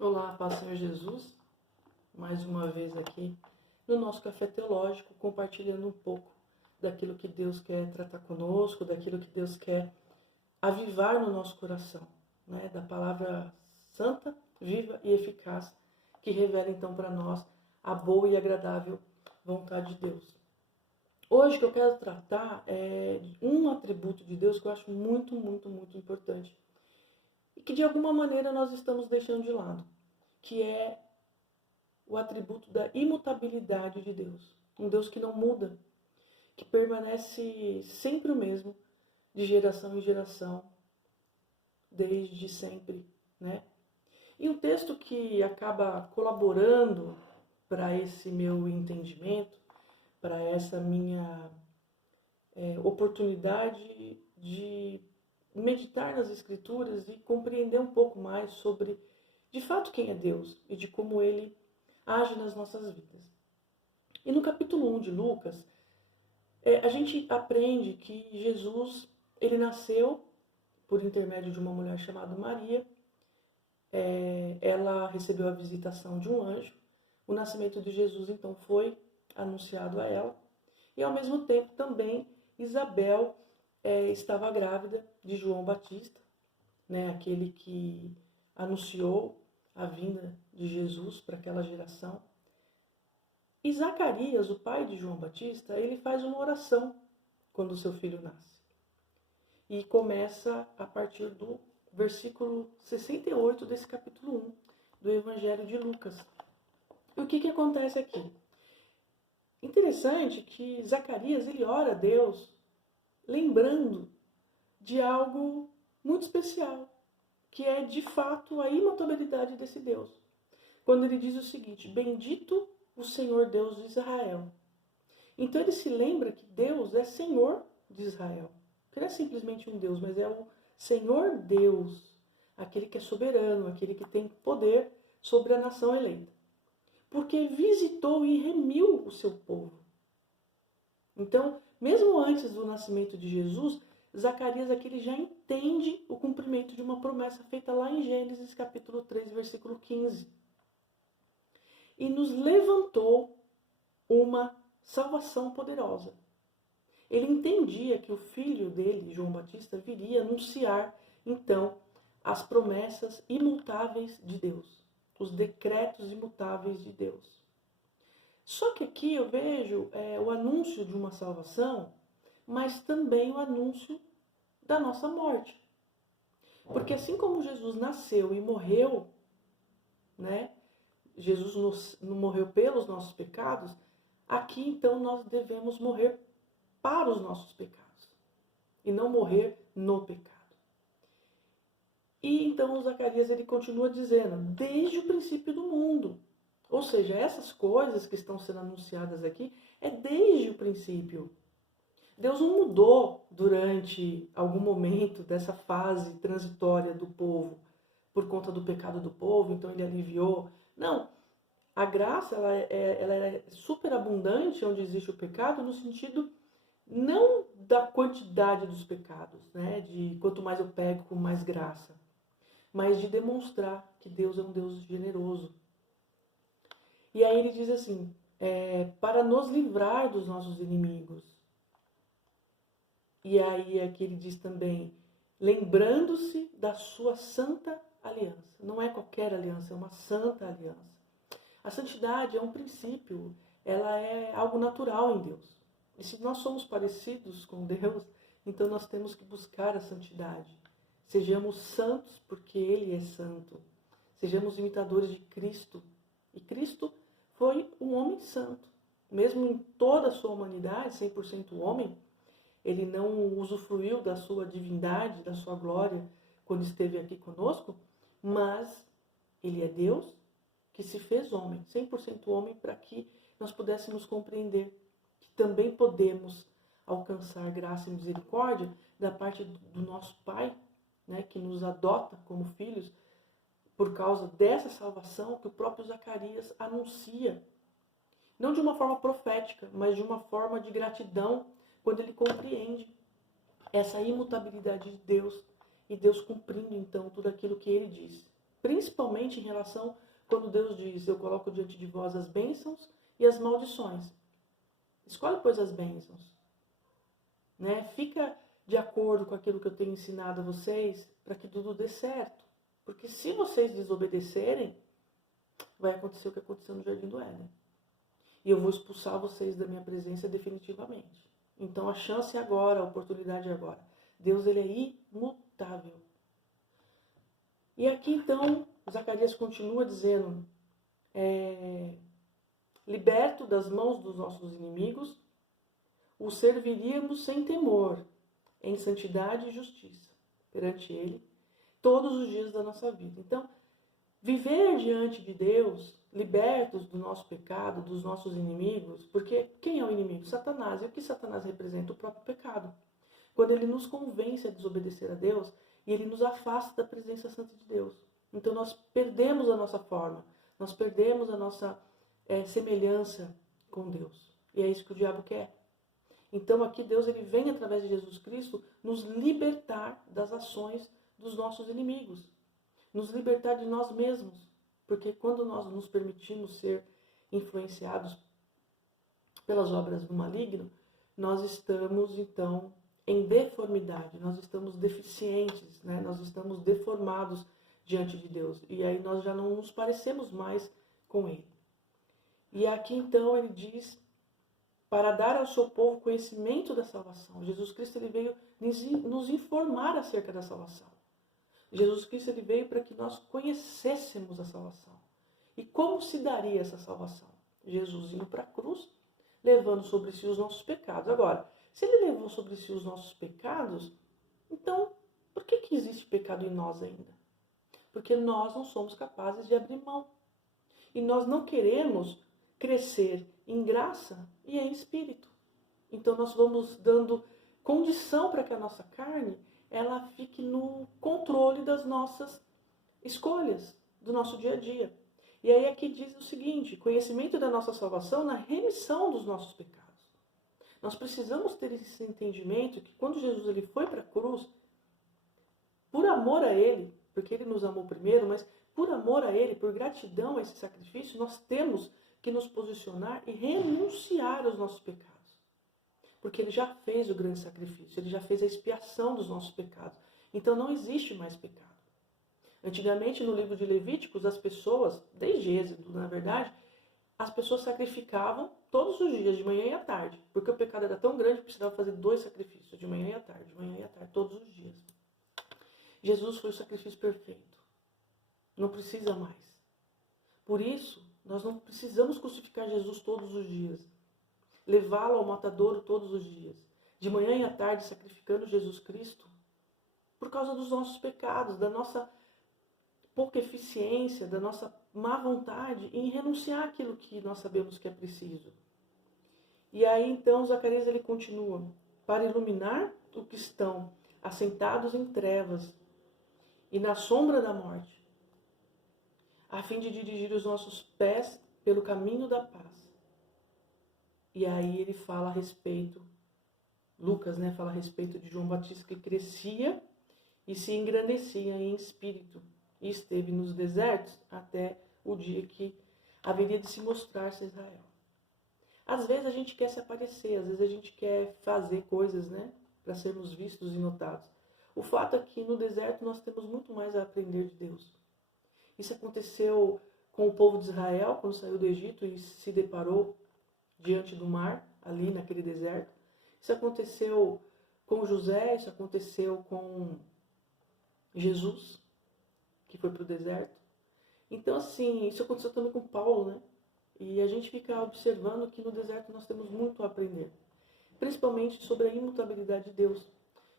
Olá, paz do Senhor Jesus, mais uma vez aqui no nosso Café Teológico, compartilhando um pouco daquilo que Deus quer tratar conosco, daquilo que Deus quer avivar no nosso coração, né? Da palavra santa, viva e eficaz, que revela então para nós a boa e agradável vontade de Deus. Hoje o que eu quero tratar é um atributo de Deus que eu acho muito importante e que de alguma maneira nós estamos deixando de lado, que é o atributo da imutabilidade de Deus. Um Deus que não muda, que permanece sempre o mesmo, de geração em geração, desde sempre, né? E um texto que acaba colaborando para esse meu entendimento, para essa minha oportunidade de meditar nas Escrituras e compreender um pouco mais sobre, de fato, quem é Deus e de como Ele age nas nossas vidas. E no capítulo 1 de Lucas, a gente aprende que Jesus, ele nasceu por intermédio de uma mulher chamada Maria. Ela recebeu a visitação de um anjo. O nascimento de Jesus, então, foi anunciado a ela. E, ao mesmo tempo, também Isabel estava grávida de João Batista, né, aquele que anunciou a vinda de Jesus para aquela geração. E Zacarias, o pai de João Batista, ele faz uma oração quando seu filho nasce. E começa a partir do versículo 68 desse capítulo 1 do Evangelho de Lucas. E o que acontece aqui? Interessante que Zacarias, ele ora a Deus lembrando de algo muito especial, que é de fato a imutabilidade desse Deus. Quando ele diz o seguinte: bendito o Senhor Deus de Israel. Então ele se lembra que Deus é Senhor de Israel. Que não é simplesmente um Deus, mas é o Senhor Deus, aquele que é soberano, aquele que tem poder sobre a nação eleita. Porque visitou e remiu o seu povo. Então, mesmo antes do nascimento de Jesus, Zacarias aqui ele já entende o cumprimento de uma promessa feita lá em Gênesis capítulo 3, versículo 15. E nos levantou uma salvação poderosa. Ele entendia que o filho dele, João Batista, viria anunciar, então, as promessas imutáveis de Deus, os decretos imutáveis de Deus. Só que aqui eu vejo o anúncio de uma salvação, mas também o anúncio da nossa morte. Porque assim como Jesus nasceu e morreu, né? Jesus morreu pelos nossos pecados, aqui então nós devemos morrer para os nossos pecados e não morrer no pecado. E então o Zacarias ele continua dizendo, desde o princípio do mundo. Ou seja, essas coisas que estão sendo anunciadas aqui é desde o princípio. Deus não mudou durante algum momento dessa fase transitória do povo por conta do pecado do povo, então ele aliviou. Não, a graça ela é super abundante onde existe o pecado, no sentido não da quantidade dos pecados, né? De quanto mais eu pego, com mais graça, mas de demonstrar que Deus é um Deus generoso. E aí ele diz assim, para nos livrar dos nossos inimigos. E aí aqui ele diz também, lembrando-se da sua santa aliança. Não é qualquer aliança, é uma santa aliança. A santidade é um princípio, ela é algo natural em Deus. E se nós somos parecidos com Deus, então nós temos que buscar a santidade. Sejamos santos porque Ele é santo. Sejamos imitadores de Cristo. E Cristo foi um homem santo. Mesmo em toda a sua humanidade, 100% homem, Ele não usufruiu da sua divindade, da sua glória, quando esteve aqui conosco, mas Ele é Deus que se fez homem, 100% homem, para que nós pudéssemos compreender que também podemos alcançar graça e misericórdia da parte do nosso Pai, né, que nos adota como filhos, por causa dessa salvação que o próprio Zacarias anuncia. Não de uma forma profética, mas de uma forma de gratidão, quando ele compreende essa imutabilidade de Deus e Deus cumprindo então tudo aquilo que ele diz. principalmente em relação quando Deus diz, eu coloco diante de vós as bênçãos e as maldições. Escolhe, pois, as bênçãos. Né? Fica de acordo com aquilo que eu tenho ensinado a vocês para que tudo dê certo. Porque se vocês desobedecerem, vai acontecer o que aconteceu no Jardim do Éden. E eu vou expulsar vocês da minha presença definitivamente. Então a chance é agora, a oportunidade é agora. Deus, ele é imutável. E aqui então, Zacarias continua dizendo, liberto das mãos dos nossos inimigos, o serviríamos sem temor, em santidade e justiça, perante ele, todos os dias da nossa vida. Então, viver diante de Deus, libertos do nosso pecado, dos nossos inimigos, porque quem é o inimigo? Satanás. E o que Satanás representa? O próprio pecado. Quando ele nos convence a desobedecer a Deus, e ele nos afasta da presença santa de Deus. Então nós perdemos a nossa forma, nós perdemos a nossa semelhança com Deus. E é isso que o diabo quer. Então aqui Deus, ele vem através de Jesus Cristo nos libertar das ações dos nossos inimigos, nos libertar de nós mesmos, porque quando nós nos permitimos ser influenciados pelas obras do maligno, nós estamos então em deformidade, nós estamos deficientes, né? Nós estamos deformados diante de Deus, e aí nós já não nos parecemos mais com Ele. E aqui então ele diz, para dar ao seu povo conhecimento da salvação. Jesus Cristo, ele veio nos informar acerca da salvação. Jesus Cristo, ele veio para que nós conhecêssemos a salvação. E como se daria essa salvação? Jesus indo para a cruz, levando sobre si os nossos pecados. Agora, se ele levou sobre si os nossos pecados, então, por que existe pecado em nós ainda? Porque nós não somos capazes de abrir mão. E nós não queremos crescer em graça e em espírito. Então nós vamos dando condição para que a nossa carne ela fique no controle das nossas escolhas, do nosso dia a dia. E aí aqui diz o seguinte, conhecimento da nossa salvação na remissão dos nossos pecados. Nós precisamos ter esse entendimento que quando Jesus ele foi para a cruz, por amor a Ele, porque Ele nos amou primeiro, mas por amor a Ele, por gratidão a esse sacrifício, nós temos que nos posicionar e renunciar aos nossos pecados. Porque Ele já fez o grande sacrifício, Ele já fez a expiação dos nossos pecados. Então não existe mais pecado. Antigamente, no livro de Levíticos, as pessoas, desde Êxodo, na verdade, as pessoas sacrificavam todos os dias, de manhã e à tarde. Porque o pecado era tão grande que precisava fazer 2 sacrifícios, de manhã e à tarde, todos os dias. Jesus foi o sacrifício perfeito. Não precisa mais. Por isso, nós não precisamos crucificar Jesus todos os dias. Levá-lo ao matadouro todos os dias. De manhã e à tarde, sacrificando Jesus Cristo. Por causa dos nossos pecados, da nossa pouca eficiência, da nossa má vontade em renunciar àquilo que nós sabemos que é preciso. E aí, então, Zacarias ele continua. Para iluminar o que estão assentados em trevas e na sombra da morte, a fim de dirigir os nossos pés pelo caminho da paz. E aí ele fala a respeito, Lucas, fala a respeito de João Batista que crescia e se engrandecia em espírito e esteve nos desertos até o dia que haveria de se mostrar-se a Israel. Às vezes a gente quer se aparecer, às vezes a gente quer fazer coisas, para sermos vistos e notados. O fato é que no deserto nós temos muito mais a aprender de Deus. Isso aconteceu com o povo de Israel, quando saiu do Egito e se deparou diante do mar, ali naquele deserto. Isso aconteceu com José, isso aconteceu com Jesus, que foi para o deserto. Então, assim, isso aconteceu também com Paulo, E a gente fica observando que no deserto nós temos muito a aprender. Principalmente sobre a imutabilidade de Deus.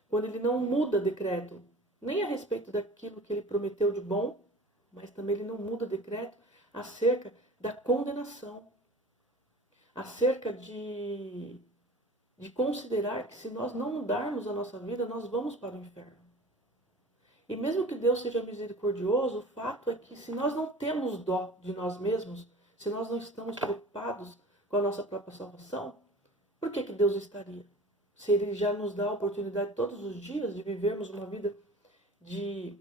Quando ele não muda decreto, nem a respeito daquilo que ele prometeu de bom, mas também ele não muda decreto acerca da condenação. Acerca de considerar que se nós não mudarmos a nossa vida, nós vamos para o inferno. E mesmo que Deus seja misericordioso, o fato é que se nós não temos dó de nós mesmos, se nós não estamos preocupados com a nossa própria salvação, por que Deus estaria? Se Ele já nos dá a oportunidade todos os dias de vivermos uma vida de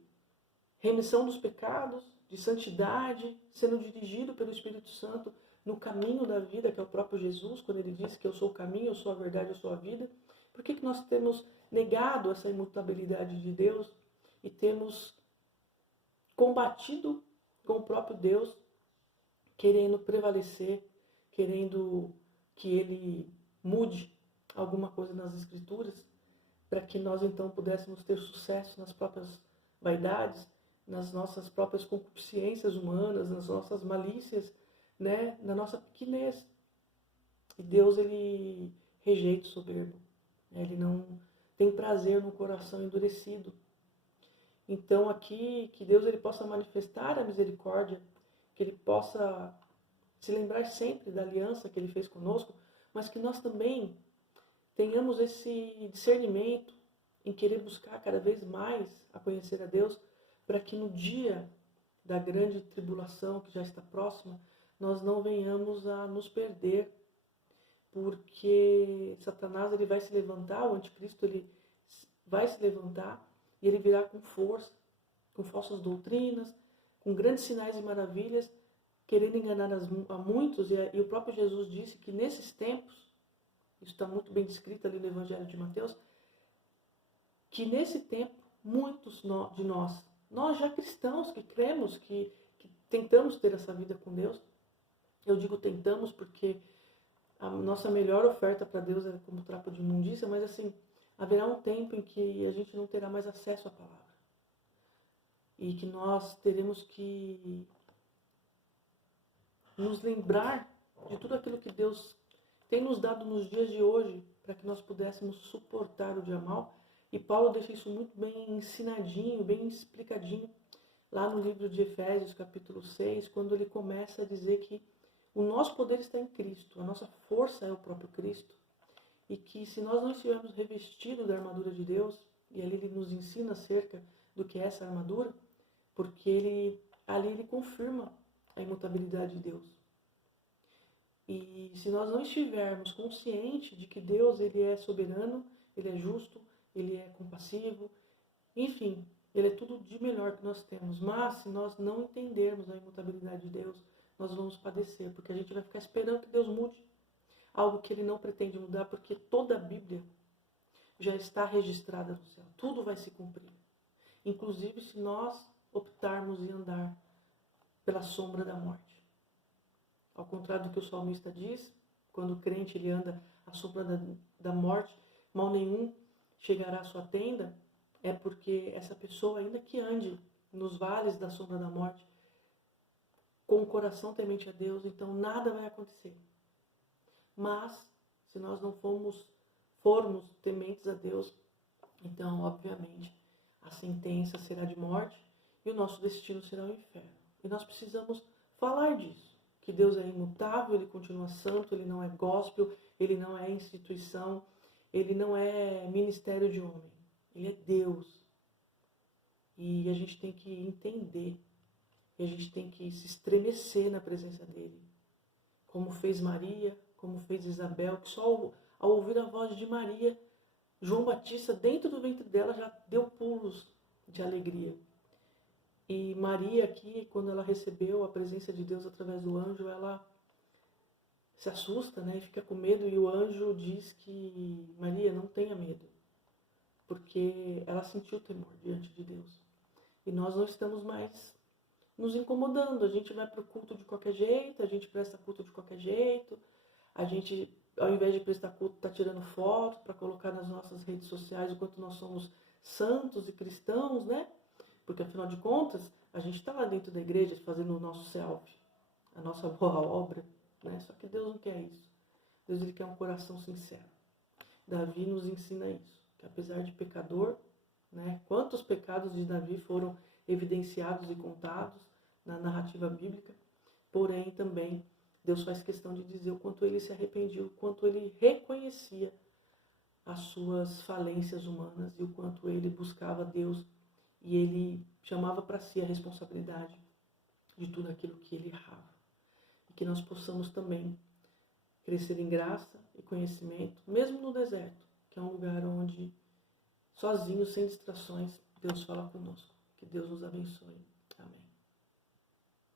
remissão dos pecados, de santidade, sendo dirigido pelo Espírito Santo no caminho da vida, que é o próprio Jesus, quando ele diz que eu sou o caminho, eu sou a verdade, eu sou a vida. Por que nós temos negado essa imutabilidade de Deus e temos combatido com o próprio Deus, querendo prevalecer, querendo que ele mude alguma coisa nas Escrituras, para que nós então pudéssemos ter sucesso nas próprias vaidades, nas nossas próprias concupiscências humanas, nas nossas malícias, né, na nossa pequenez. E Deus, ele rejeita o soberbo. Ele não tem prazer no coração endurecido. Então aqui, que Deus ele possa manifestar a misericórdia, que ele possa se lembrar sempre da aliança que ele fez conosco, mas que nós também tenhamos esse discernimento em querer buscar cada vez mais a conhecer a Deus, para que no dia da grande tribulação que já está próxima, nós não venhamos a nos perder, porque Satanás ele vai se levantar, o anticristo ele vai se levantar e ele virá com força, com falsas doutrinas, com grandes sinais e maravilhas, querendo enganar a muitos, e o próprio Jesus disse que nesses tempos, isso está muito bem descrito ali no Evangelho de Mateus, que nesse tempo, muitos de nós já cristãos que cremos, que tentamos ter essa vida com Deus, eu digo tentamos porque a nossa melhor oferta para Deus é como trapo de imundícia, mas assim, haverá um tempo em que a gente não terá mais acesso à palavra. E que nós teremos que nos lembrar de tudo aquilo que Deus tem nos dado nos dias de hoje, para que nós pudéssemos suportar o dia mal. E Paulo deixa isso muito bem ensinadinho, bem explicadinho, lá no livro de Efésios, capítulo 6, quando ele começa a dizer que o nosso poder está em Cristo, a nossa força é o próprio Cristo. E que se nós não estivermos revestidos da armadura de Deus, e ali ele nos ensina acerca do que é essa armadura, porque ali ele confirma a imutabilidade de Deus. E se nós não estivermos conscientes de que Deus ele é soberano, ele é justo, ele é compassivo, enfim, ele é tudo de melhor que nós temos. Mas se nós não entendermos a imutabilidade de Deus, nós vamos padecer, porque a gente vai ficar esperando que Deus mude algo que ele não pretende mudar, porque toda a Bíblia já está registrada no céu. Tudo vai se cumprir. Inclusive se nós optarmos em andar pela sombra da morte. Ao contrário do que o salmista diz, quando o crente ele anda à sombra da morte, mal nenhum chegará à sua tenda, é porque essa pessoa, ainda que ande nos vales da sombra da morte, com o coração temente a Deus, então nada vai acontecer. Mas, se nós não formos tementes a Deus, então, obviamente, a sentença será de morte e o nosso destino será o inferno. E nós precisamos falar disso, que Deus é imutável, ele continua santo, ele não é gospel, ele não é instituição, ele não é ministério de homem, ele é Deus. E a gente tem que entender, e a gente tem que se estremecer na presença dele, como fez Maria, como fez Isabel, que só ao ouvir a voz de Maria, João Batista, dentro do ventre dela, já deu pulos de alegria. E Maria aqui, quando ela recebeu a presença de Deus através do anjo, ela se assusta, né, e fica com medo, e o anjo diz que Maria, não tenha medo, porque ela sentiu temor diante de Deus. E nós não estamos mais nos incomodando, a gente vai para o culto de qualquer jeito, a gente presta culto de qualquer jeito, a gente, ao invés de prestar culto, está tirando foto para colocar nas nossas redes sociais o quanto nós somos santos e cristãos, né? Porque, afinal de contas, a gente está lá dentro da igreja fazendo o nosso selfie, a nossa boa obra, né? Só que Deus não quer isso. Deus ele quer um coração sincero. Davi nos ensina isso, que apesar de pecador, né? Quantos pecados de Davi foram evidenciados e contados na narrativa bíblica, porém também Deus faz questão de dizer o quanto ele se arrependia, o quanto ele reconhecia as suas falências humanas e o quanto ele buscava Deus e ele chamava para si a responsabilidade de tudo aquilo que ele errava. E que nós possamos também crescer em graça e conhecimento, mesmo no deserto, que é um lugar onde, sozinho, sem distrações, Deus fala conosco. Que Deus nos abençoe. Amém.